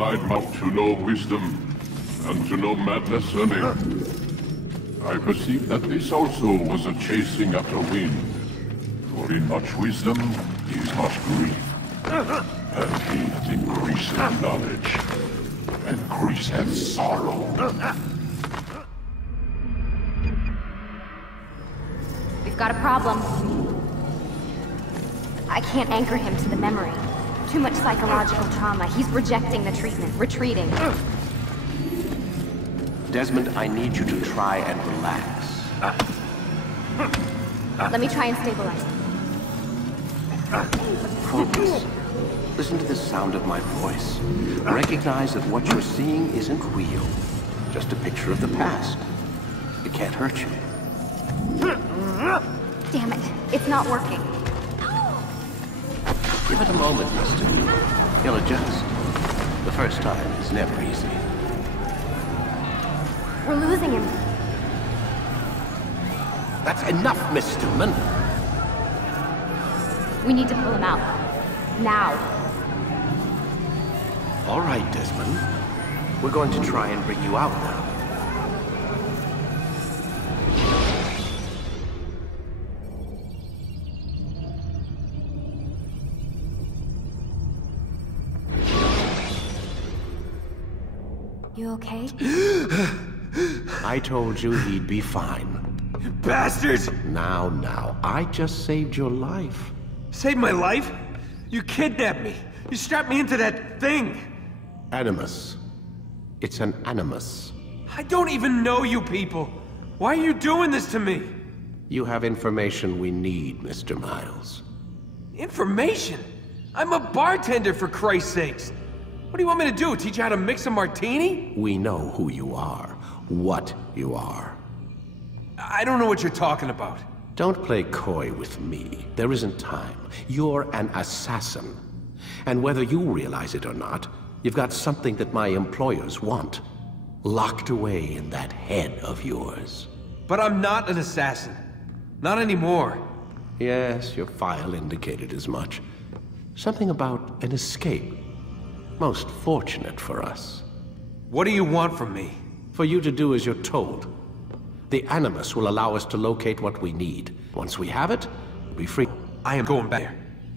applied mouth to know wisdom, and to know madness only. I perceive that this also was a chasing after wind. For in much wisdom is much grief, and he that increaseth knowledge increaseth sorrow. We've got a problem. I can't anchor him to the memory. Too much psychological trauma. He's rejecting the treatment, retreating. Desmond, I need you to try and relax. Let me try and stabilize him. Focus. Listen to the sound of my voice. Recognize that what you're seeing isn't real. Just a picture of the past. It can't hurt you. Damn it. It's not working. Give it a moment, mister. He'll adjust. The first time is never easy. We're losing him. That's enough, Miss Stillman. We need to pull him out. Now. All right, Desmond. We're going to try and bring you out now. You okay? I told you he'd be fine. Bastards! Now, I just saved your life. Saved my life? You kidnapped me. You strapped me into that thing. Animus. It's an animus. I don't even know you people. Why are you doing this to me? You have information we need, Mr. Miles. Information? I'm a bartender, for Christ's sakes. What do you want me to do? Teach you how to mix a martini? We know who you are, what you are. I don't know what you're talking about. Don't play coy with me. There isn't time. You're an assassin. And whether you realize it or not, you've got something that my employers want. Locked away in that head of yours. But I'm not an assassin. Not anymore. Yes, your file indicated as much. Something about an escape. Most fortunate for us. What do you want from me? For you to do as you're told. The Animus will allow us to locate what we need. Once we have it, we'll be free. I am going back there.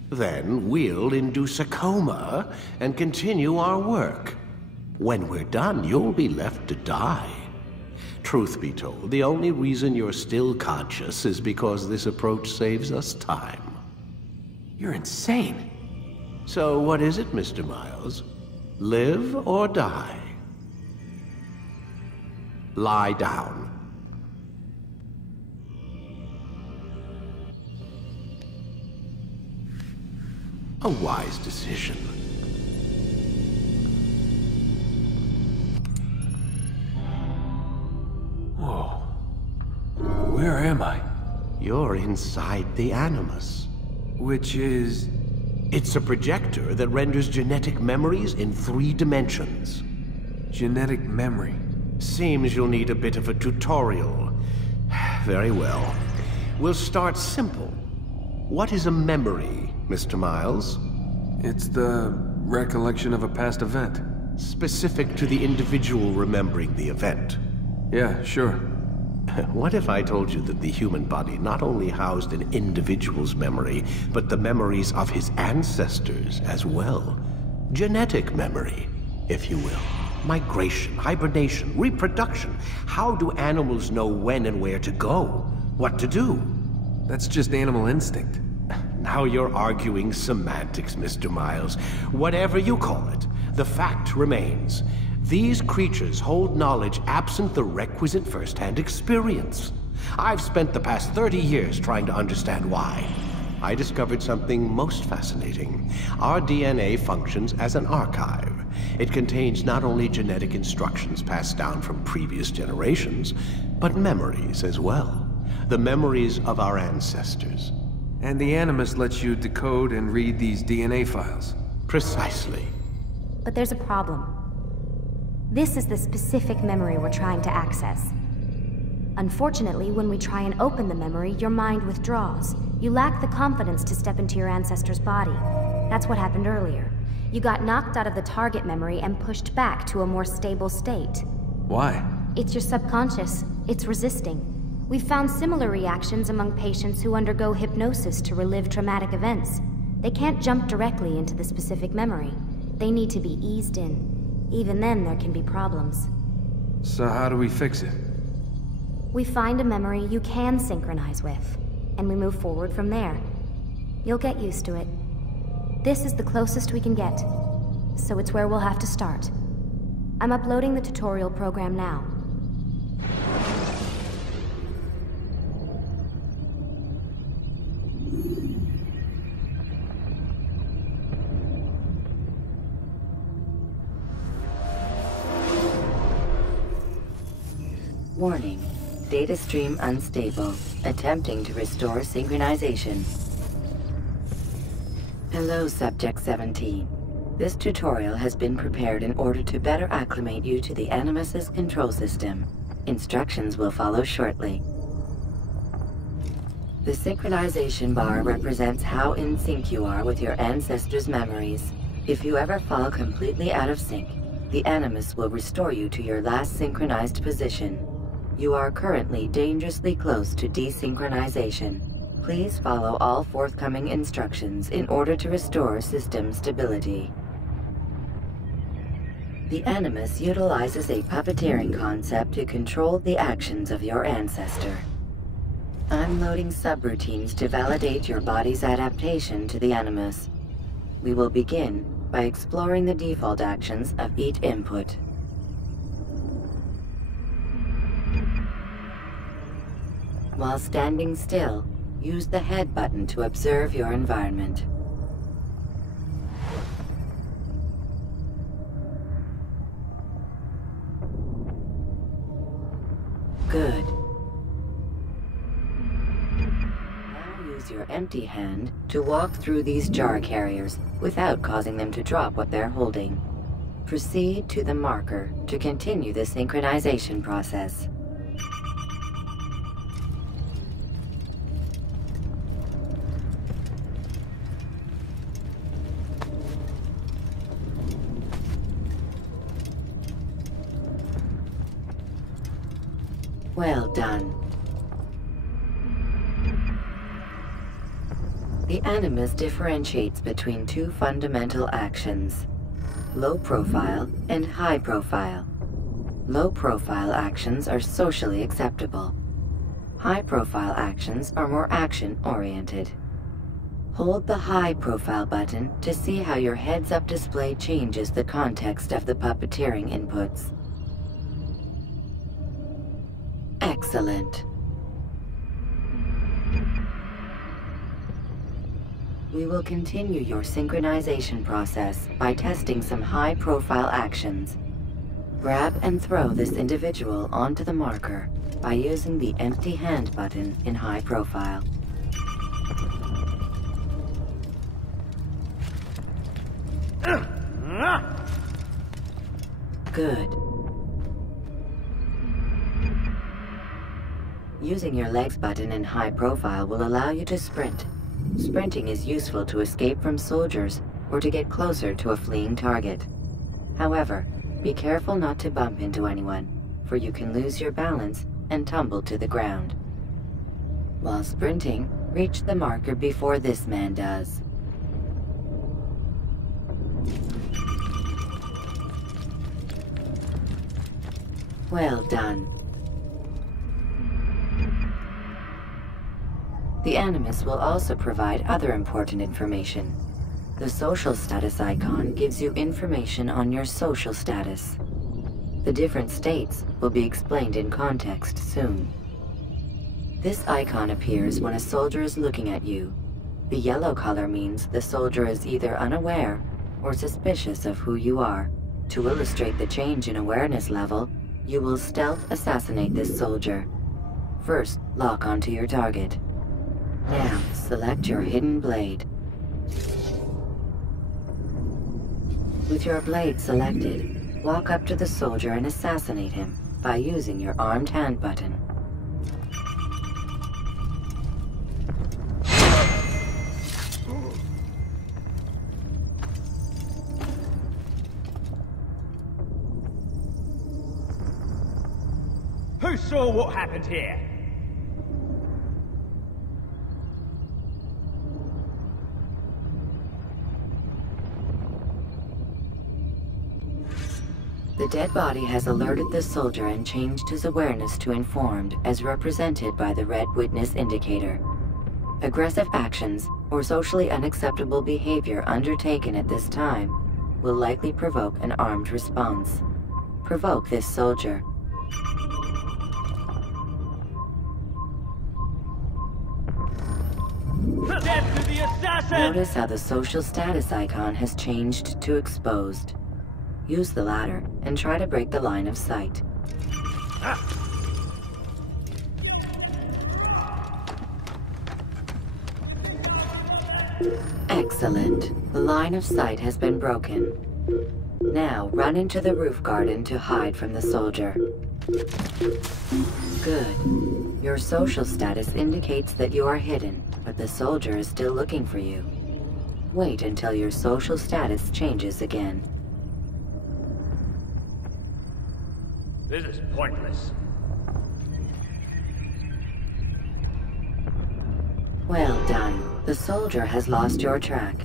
Then we'll induce a coma and continue our work. When we're done, you'll be left to die. Truth be told, the only reason you're still conscious is because this approach saves us time. You're insane. So what is it, Mr. Miles? Live or die? Lie down. A wise decision. Whoa. Where am I? You're inside the Animus. Which is... It's a projector that renders genetic memories in 3 dimensions. Genetic memory. Seems you'll need a bit of a tutorial. Very well. We'll start simple. What is a memory, Mr. Miles? It's the recollection of a past event. Specific to the individual remembering the event. Yeah, sure. What if I told you that the human body not only housed an individual's memory, but the memories of his ancestors as well? Genetic memory, if you will. Migration, hibernation, reproduction. How do animals know when and where to go? What to do? That's just animal instinct. Now you're arguing semantics, Mr. Miles. Whatever you call it, the fact remains. These creatures hold knowledge absent the requisite first-hand experience. I've spent the past 30 years trying to understand why. I discovered something most fascinating. Our DNA functions as an archive. It contains not only genetic instructions passed down from previous generations, but memories as well. The memories of our ancestors. And the Animus lets you decode and read these DNA files. Precisely. But there's a problem. This is the specific memory we're trying to access. Unfortunately, when we try and open the memory, your mind withdraws. You lack the confidence to step into your ancestor's body. That's what happened earlier. You got knocked out of the target memory and pushed back to a more stable state. Why? It's your subconscious. It's resisting. We've found similar reactions among patients who undergo hypnosis to relive traumatic events. They can't jump directly into the specific memory. They need to be eased in. Even then, there can be problems. So how do we fix it? We find a memory you can synchronize with, and we move forward from there. You'll get used to it. This is the closest we can get, so it's where we'll have to start. I'm uploading the tutorial program now. Warning. Data stream unstable. Attempting to restore synchronization. Hello, Subject 17. This tutorial has been prepared in order to better acclimate you to the Animus's control system. Instructions will follow shortly. The synchronization bar represents how in sync you are with your ancestors' memories. If you ever fall completely out of sync, the Animus will restore you to your last synchronized position. You are currently dangerously close to desynchronization. Please follow all forthcoming instructions in order to restore system stability. The Animus utilizes a puppeteering concept to control the actions of your ancestor. I'm loading subroutines to validate your body's adaptation to the Animus. We will begin by exploring the default actions of each input. While standing still, use the head button to observe your environment. Good. Now use your empty hand to walk through these jar carriers without causing them to drop what they're holding. Proceed to the marker to continue the synchronization process. Well done. The Animus differentiates between two fundamental actions: low profile and high profile. Low profile actions are socially acceptable. High profile actions are more action-oriented. Hold the high profile button to see how your heads-up display changes the context of the puppeteering inputs. Excellent. We will continue your synchronization process by testing some high-profile actions. Grab and throw this individual onto the marker by using the empty hand button in high profile. Good. Using your legs button in high profile will allow you to sprint. Sprinting is useful to escape from soldiers or to get closer to a fleeing target. However, be careful not to bump into anyone, for you can lose your balance and tumble to the ground. While sprinting, reach the marker before this man does. Well done. The Animus will also provide other important information. The social status icon gives you information on your social status. The different states will be explained in context soon. This icon appears when a soldier is looking at you. The yellow color means the soldier is either unaware or suspicious of who you are. To illustrate the change in awareness level, you will stealth assassinate this soldier. First, lock onto your target. Now, select your hidden blade. With your blade selected, walk up to the soldier and assassinate him by using your armed hand button. You saw what happened here. The dead body has alerted the soldier and changed his awareness to informed, as represented by the red witness indicator. Aggressive actions or socially unacceptable behavior undertaken at this time will likely provoke an armed response. Provoke this soldier. Death to the assassin! Notice how the social status icon has changed to exposed. Use the ladder and try to break the line of sight. Excellent. The line of sight has been broken. Now run into the roof garden to hide from the soldier. Good. Your social status indicates that you are hidden, but the soldier is still looking for you. Wait until your social status changes again. This is pointless. Well done. The soldier has lost your track.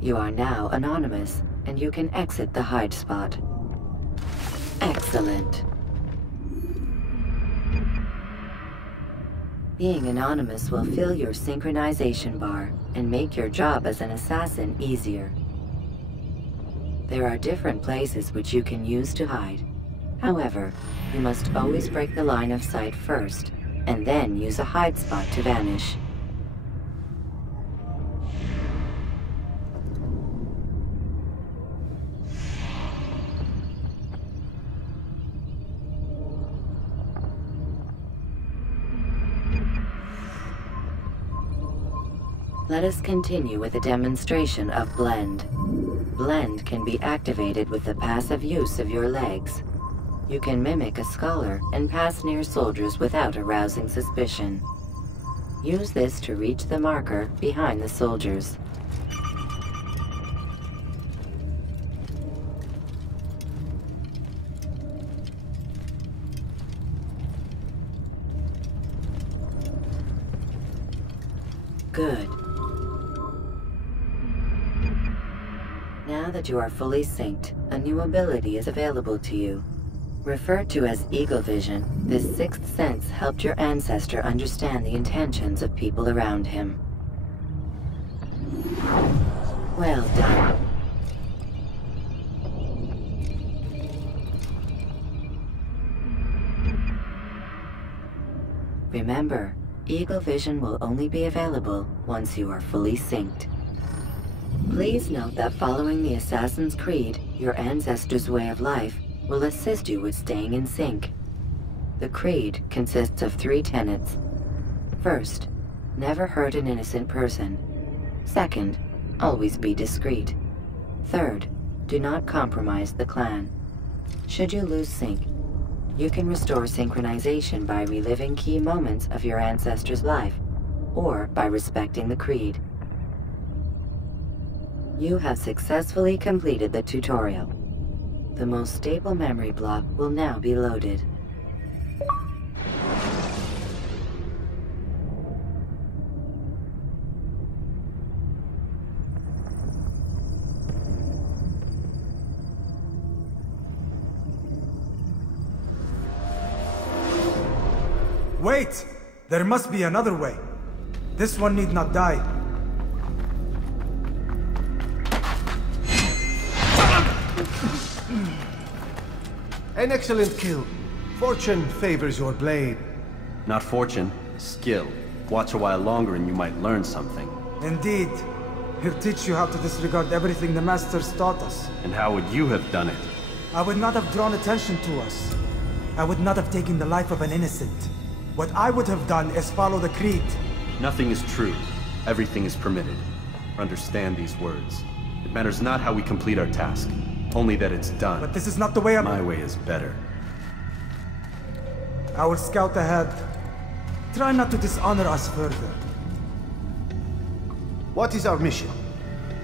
You are now anonymous, and you can exit the hide spot. Excellent. Being anonymous will fill your synchronization bar and make your job as an assassin easier. There are different places which you can use to hide. However, you must always break the line of sight first, and then use a hide spot to vanish. Let us continue with a demonstration of Blend. Blend can be activated with the passive use of your legs. You can mimic a scholar and pass near soldiers without arousing suspicion. Use this to reach the marker behind the soldiers. Good. Now that you are fully synced, a new ability is available to you. Referred to as Eagle Vision, this sixth sense helped your ancestor understand the intentions of people around him. Well done. Remember, Eagle Vision will only be available once you are fully synced. Please note that following the Assassin's Creed, your ancestor's way of life, will assist you with staying in sync. The Creed consists of 3 tenets. First, never hurt an innocent person. Second, always be discreet. Third, do not compromise the clan. Should you lose sync, you can restore synchronization by reliving key moments of your ancestor's life, or by respecting the Creed. You have successfully completed the tutorial. The most stable memory block will now be loaded. Wait! There must be another way. This one need not die. An excellent kill. Fortune favors your blade. Not fortune, skill. Watch a while longer and you might learn something. Indeed. He'll teach you how to disregard everything the Masters taught us. And how would you have done it? I would not have drawn attention to us. I would not have taken the life of an innocent. What I would have done is follow the Creed. Nothing is true. Everything is permitted. Understand these words. It matters not how we complete our task, only that it's done. But this is not the way My way is better. I will scout ahead. Try not to dishonor us further. What is our mission?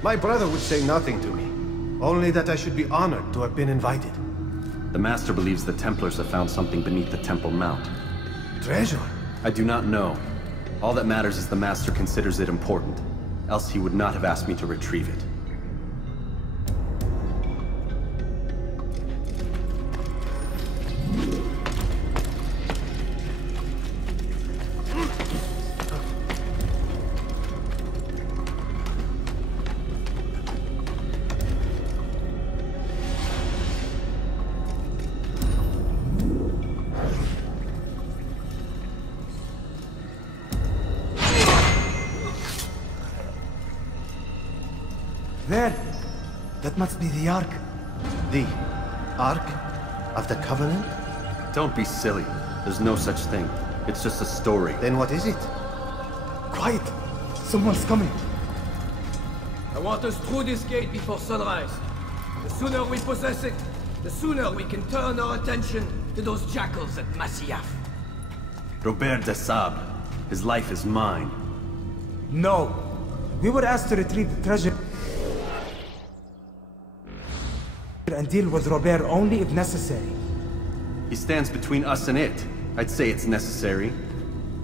My brother would say nothing to me. Only that I should be honored to have been invited. The Master believes the Templars have found something beneath the Temple Mount. Treasure? I do not know. All that matters is the Master considers it important. Else he would not have asked me to retrieve it. There! That must be the Ark. The Ark of the Covenant? Don't be silly. There's no such thing. It's just a story. Then what is it? Quiet! Someone's coming. I want us through this gate before sunrise. The sooner we possess it, the sooner we can turn our attention to those jackals at Masyaf. Robert de Sable. His life is mine. No. We were asked to retrieve the treasure and deal with Robert only if necessary. He stands between us and it. I'd say it's necessary.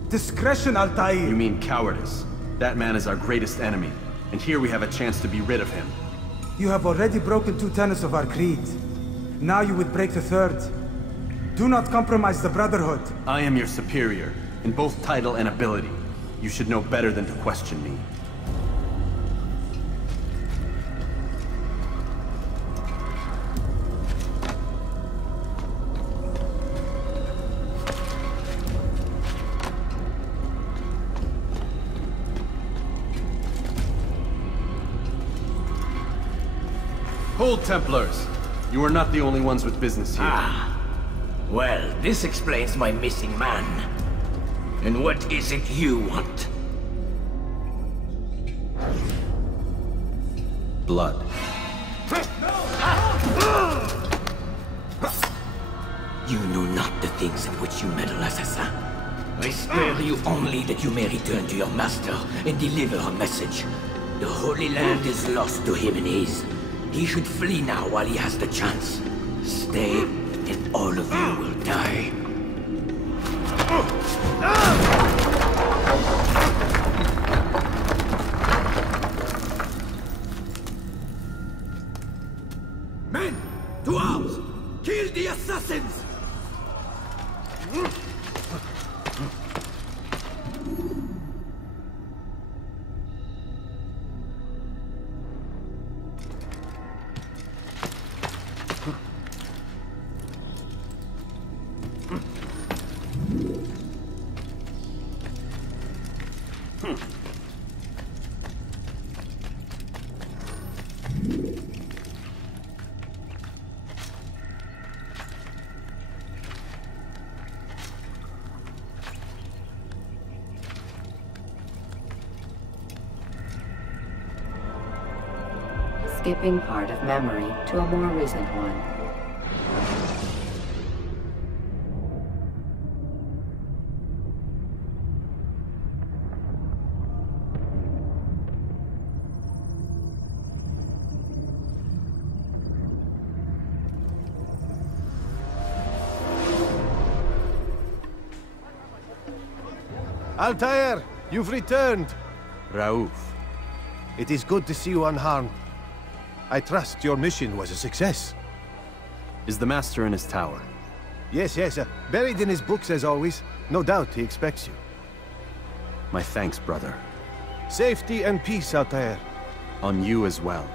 Discretion, Altair! You mean cowardice. That man is our greatest enemy, and here we have a chance to be rid of him. You have already broken 2 tenets of our creed. Now you would break the 3rd. Do not compromise the Brotherhood. I am your superior, in both title and ability. You should know better than to question me. Hold, Templars! You are not the only ones with business here. Ah. Well, this explains my missing man. And what is it you want? Blood. You know not the things in which you meddle, assassin. I spare you only that you may return to your master and deliver a message. The Holy Land is lost to him and his. He should flee now while he has the chance. Stay, and all of you will die. Men! To arms! Kill the assassins! Skipping part of memory to a more recent one. Altair, you've returned. Raouf. It is good to see you unharmed. I trust your mission was a success. Is the Master in his tower? Yes, buried in his books as always. No doubt he expects you. My thanks, brother. Safety and peace, Altair. On you as well.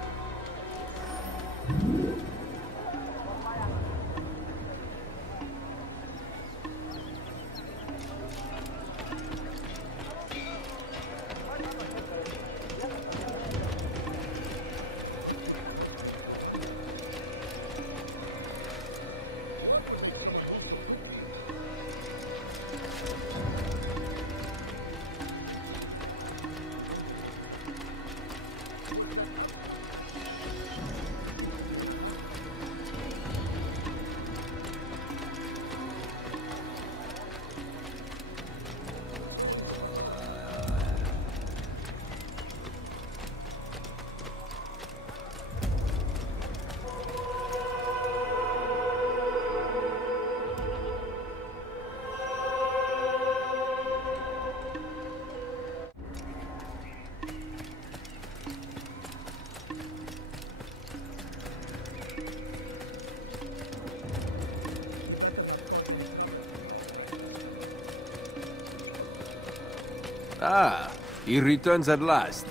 Ah, he returns at last.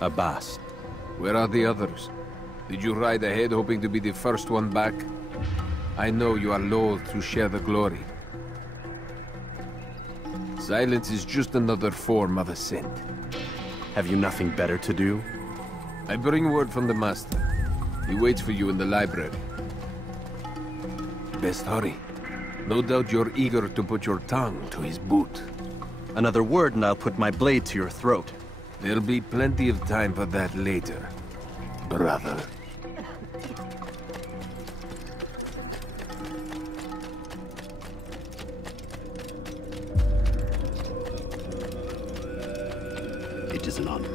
Abbas. Where are the others? Did you ride ahead hoping to be the first one back? I know you are loath to share the glory. Silence is just another form of assent. Have you nothing better to do? I bring word from the Master. He waits for you in the library. Best hurry. No doubt you're eager to put your tongue to his boot. Another word and I'll put my blade to your throat. There'll be plenty of time for that later, brother. It is an honor.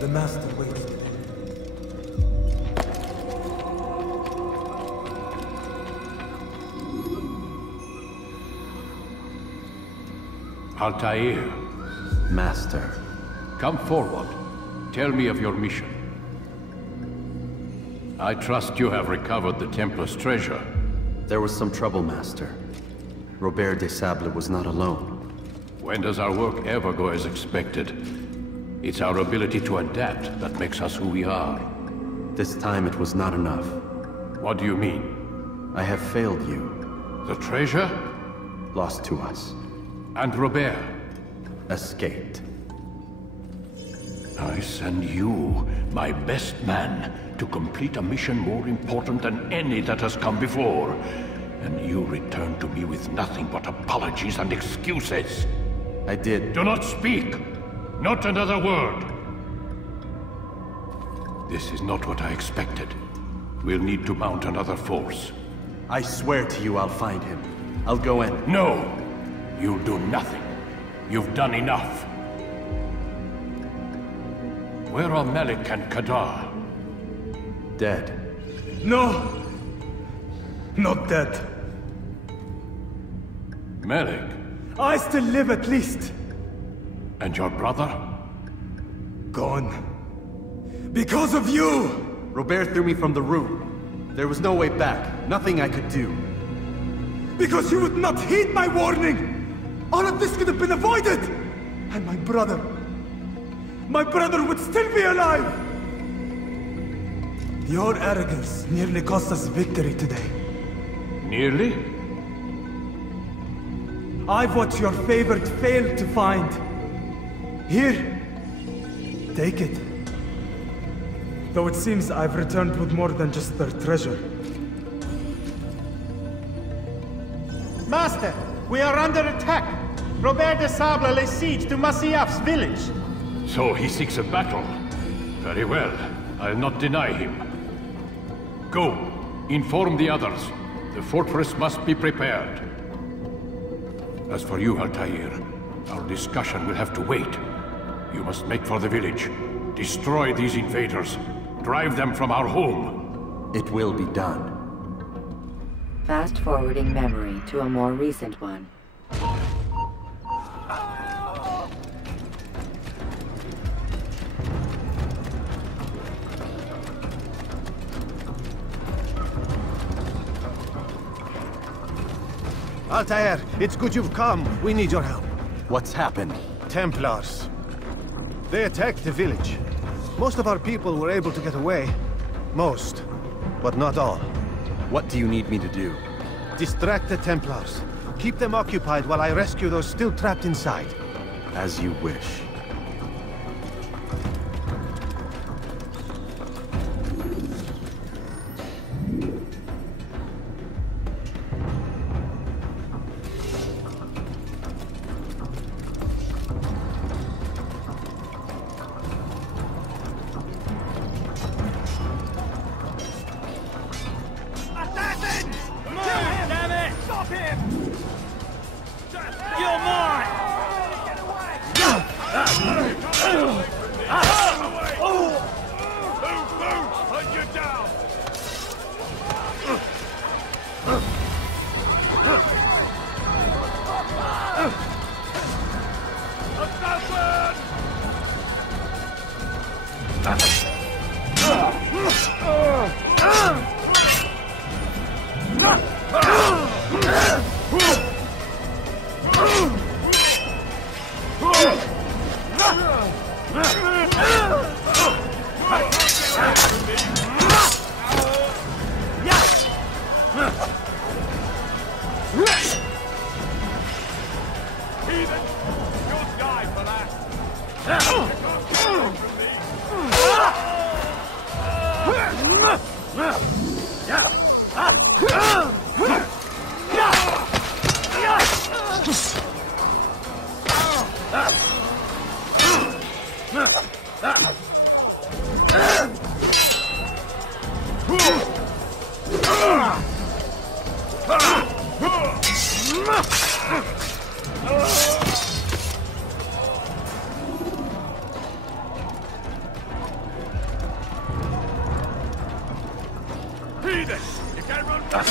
The Master waits. Altair. Master. Come forward. Tell me of your mission. I trust you have recovered the Templar's treasure. There was some trouble, Master. Robert de Sable was not alone. When does our work ever go as expected? It's our ability to adapt that makes us who we are. This time it was not enough. What do you mean? I have failed you. The treasure? Lost to us. And Robert? Escaped. I send you, my best man, to complete a mission more important than any that has come before. And you return to me with nothing but apologies and excuses. I did. Do not speak! Not another word! This is not what I expected. We'll need to mount another force. I swear to you I'll find him. I'll go in. No! You'll do nothing. You've done enough. Where are Malik and Kadar? Dead. No! Not dead. Malik? I still live at least. And your brother? Gone. Because of you! Robert threw me from the room. There was no way back. Nothing I could do. Because you would not heed my warning! All of this could have been avoided! And my brother would still be alive! Your arrogance nearly cost us victory today. Nearly? I've what your favored failed to find. Here, take it. Though it seems I've returned with more than just their treasure. Master, we are under attack. Robert de Sable lays siege to Masyaf's village. So he seeks a battle. Very well. I'll not deny him. Go. Inform the others. The fortress must be prepared. As for you, Altair, our discussion will have to wait. You must make for the village. Destroy these invaders. Drive them from our home. It will be done. Fast-forwarding memory to a more recent one. Altair, it's good you've come. We need your help. What's happened? Templars. They attacked the village. Most of our people were able to get away. Most, but not all. What do you need me to do? Distract the Templars. Keep them occupied while I rescue those still trapped inside. As you wish. Heathen! You'll die for that! Heathen! You can't run back!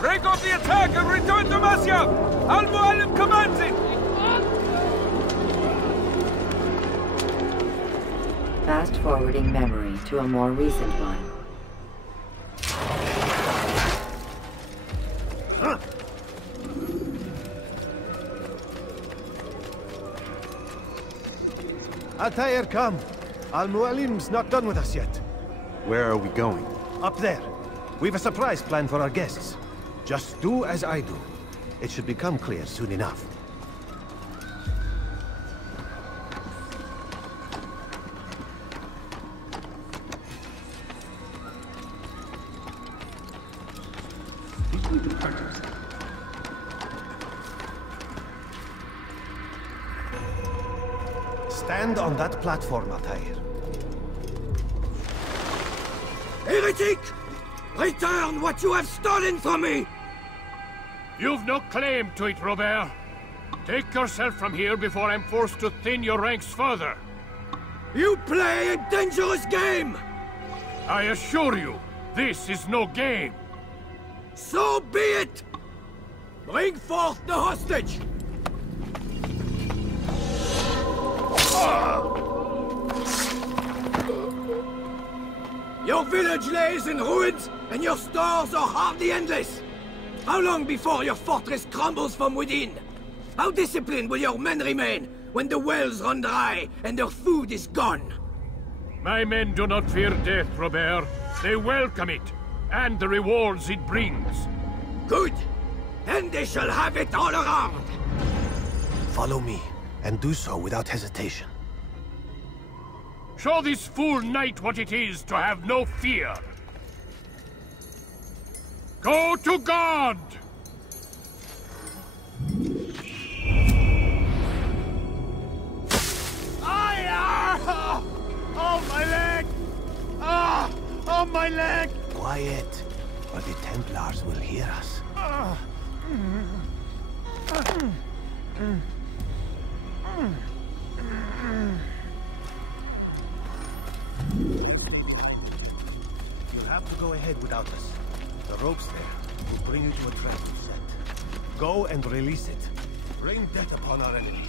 Break off the attack and return to Masyaf! Al-Mu'allim commands it! Fast-forwarding memory to a more recent one. Altair, come. Al-Mu'allim's not done with us yet. Where are we going? Up there. We've a surprise plan for our guests. Just do as I do. It should become clear soon enough. Stand on that platform, Altair. Heretic! Return what you have stolen from me! You've no claim to it, Robert. Take yourself from here before I'm forced to thin your ranks further. You play a dangerous game! I assure you, this is no game. So be it! Bring forth the hostage! Your village lays in ruins, and your stores are hardly endless. How long before your fortress crumbles from within? How disciplined will your men remain when the wells run dry and their food is gone? My men do not fear death, Robert. They welcome it, and the rewards it brings. Good. Then they shall have it all around. Follow me, and do so without hesitation. Show this fool knight what it is to have no fear. Go to God! Oh, my leg! Ah! Oh, my leg! Quiet, or the Templars will hear us. You'll have to go ahead without us. The ropes there will bring you to a trap we've set. Go and release it. Rain death upon our enemies.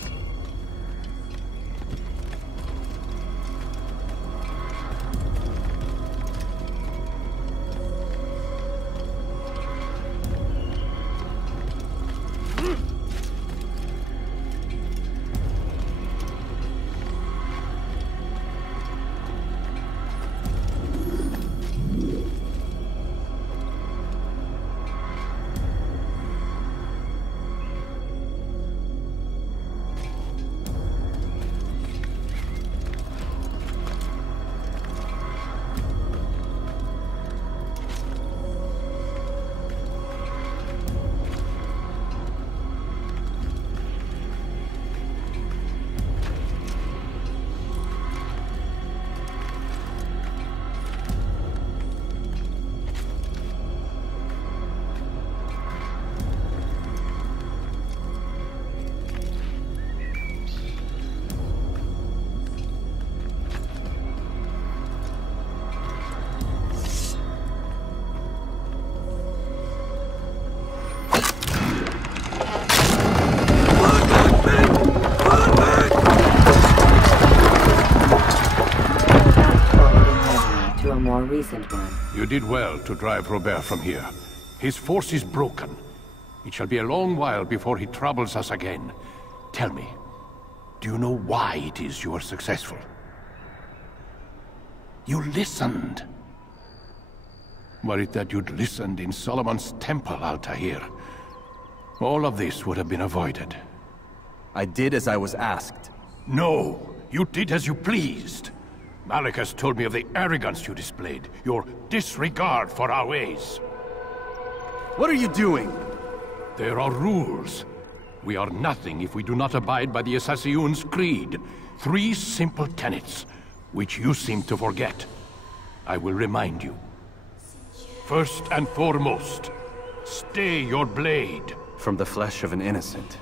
more recent one. You did well to drive Robert from here. His force is broken. It shall be a long while before he troubles us again. Tell me, do you know why it is you are successful? You listened. Were it that you'd listened in Solomon's temple, Altair, all of this would have been avoided. I did as I was asked. No, you did as you pleased. Malik has told me of the arrogance you displayed, your disregard for our ways. What are you doing? There are rules. We are nothing if we do not abide by the Assassin's creed. 3 simple tenets, which you seem to forget. I will remind you. First and foremost, stay your blade. From the flesh of an innocent.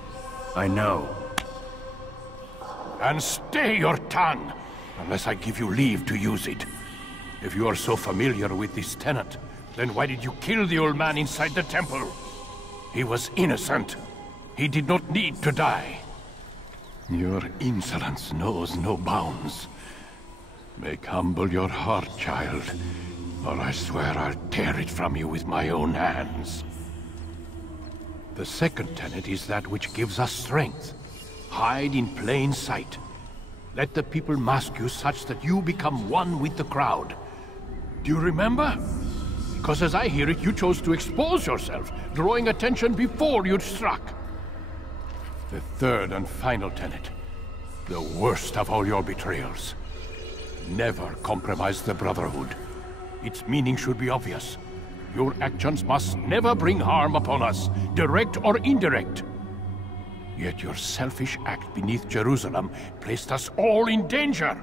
I know. And stay your tongue, unless I give you leave to use it. If you are so familiar with this tenet, then why did you kill the old man inside the temple? He was innocent. He did not need to die. Your insolence knows no bounds. Make humble your heart, child, or I swear I'll tear it from you with my own hands. The second tenet is that which gives us strength. Hide in plain sight. Let the people mask you such that you become one with the crowd. Do you remember? Because as I hear it, you chose to expose yourself, drawing attention before you'd struck. The third and final tenet. The worst of all your betrayals. Never compromise the Brotherhood. Its meaning should be obvious. Your actions must never bring harm upon us, direct or indirect. Yet your selfish act beneath Jerusalem placed us all in danger.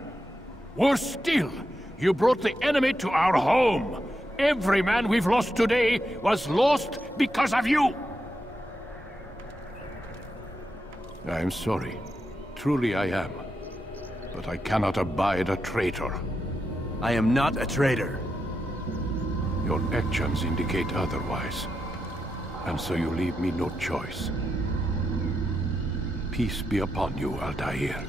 Worse still, you brought the enemy to our home. Every man we've lost today was lost because of you. I am sorry. Truly I am. But I cannot abide a traitor. I am not a traitor. Your actions indicate otherwise. And so you leave me no choice. Peace be upon you, Altair.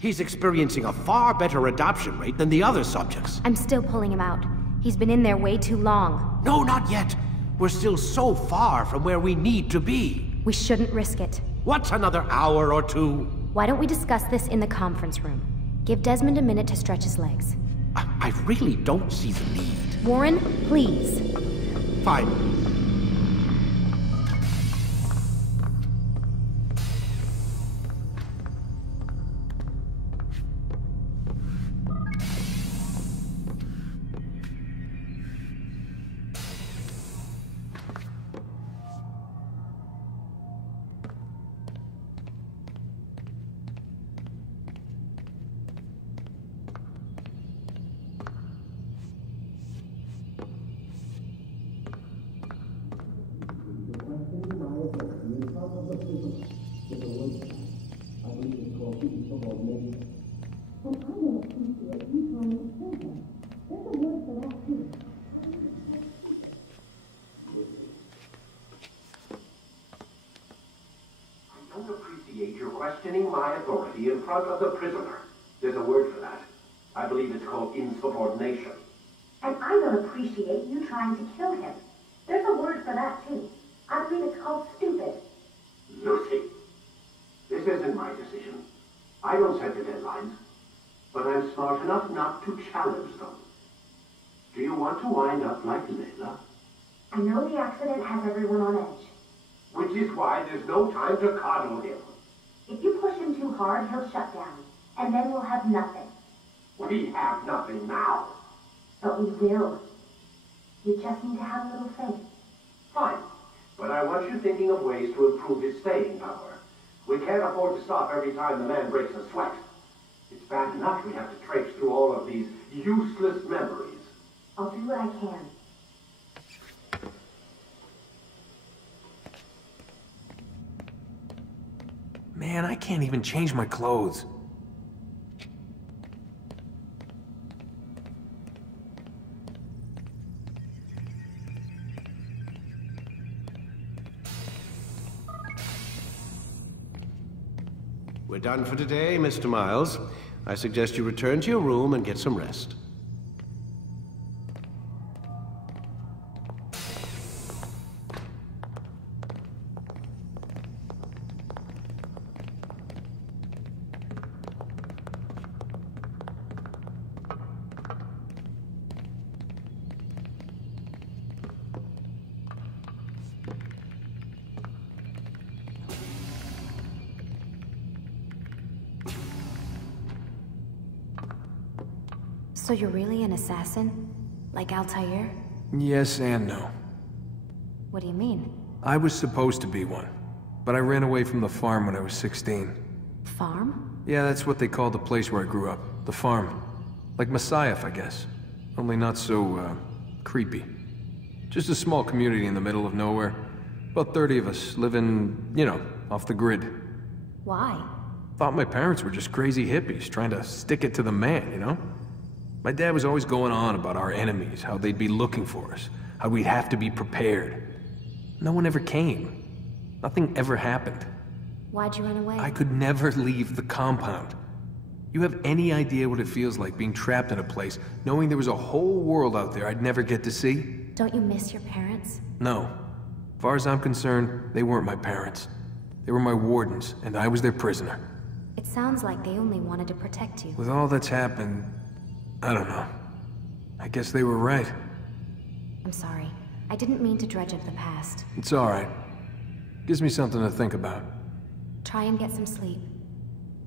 He's experiencing a far better adoption rate than the other subjects. I'm still pulling him out. He's been in there way too long. No, not yet. We're still so far from where we need to be. We shouldn't risk it. What's another hour or two? Why don't we discuss this in the conference room? Give Desmond a minute to stretch his legs. I really don't see the need. Warren, please. Fine. Questioning my authority in front of the prisoner. There's a word for that. I believe it's called insubordination. And I don't appreciate you trying to kill him. There's a word for that, too. I believe it's called stupid. Lucy, this isn't my decision. I don't set the deadlines. But I'm smart enough not to challenge them. Do you want to wind up like Layla? I know the accident has everyone on edge. Which is why there's no time to coddle him. If you push him too hard, he'll shut down. And then we'll have nothing. We have nothing now. But we will. You just need to have a little faith. Fine. But I want you thinking of ways to improve his staying power. We can't afford to stop every time the man breaks a sweat. It's bad enough we have to traipse through all of these useless memories. I'll do what I can. Man, I can't even change my clothes. We're done for today, Mr. Miles. I suggest you return to your room and get some rest. So you're really an assassin? Like Altair? Yes and no. What do you mean? I was supposed to be one, but I ran away from the farm when I was 16. Farm? Yeah, that's what they called the place where I grew up. The farm. Like Messiah, I guess. Only not so, creepy. Just a small community in the middle of nowhere. About 30 of us, living, you know, off the grid. Why? Thought my parents were just crazy hippies, trying to stick it to the man, you know? My dad was always going on about our enemies, how they'd be looking for us, how we'd have to be prepared. No one ever came. Nothing ever happened. Why'd you run away? I could never leave the compound. You have any idea what it feels like being trapped in a place, knowing there was a whole world out there I'd never get to see? Don't you miss your parents? No. As far as I'm concerned, they weren't my parents. They were my wardens, and I was their prisoner. It sounds like they only wanted to protect you. With all that's happened, I don't know. I guess they were right. I'm sorry. I didn't mean to dredge up the past. It's alright. Gives me something to think about. Try and get some sleep.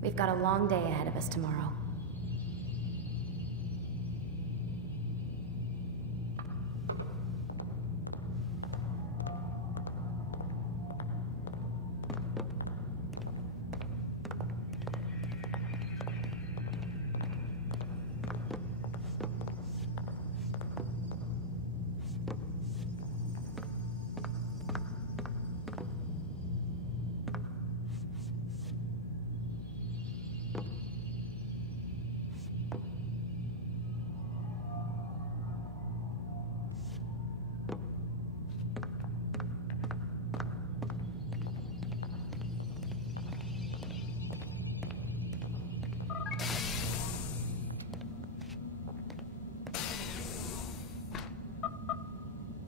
We've got a long day ahead of us tomorrow.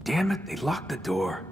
Damn it, they locked the door.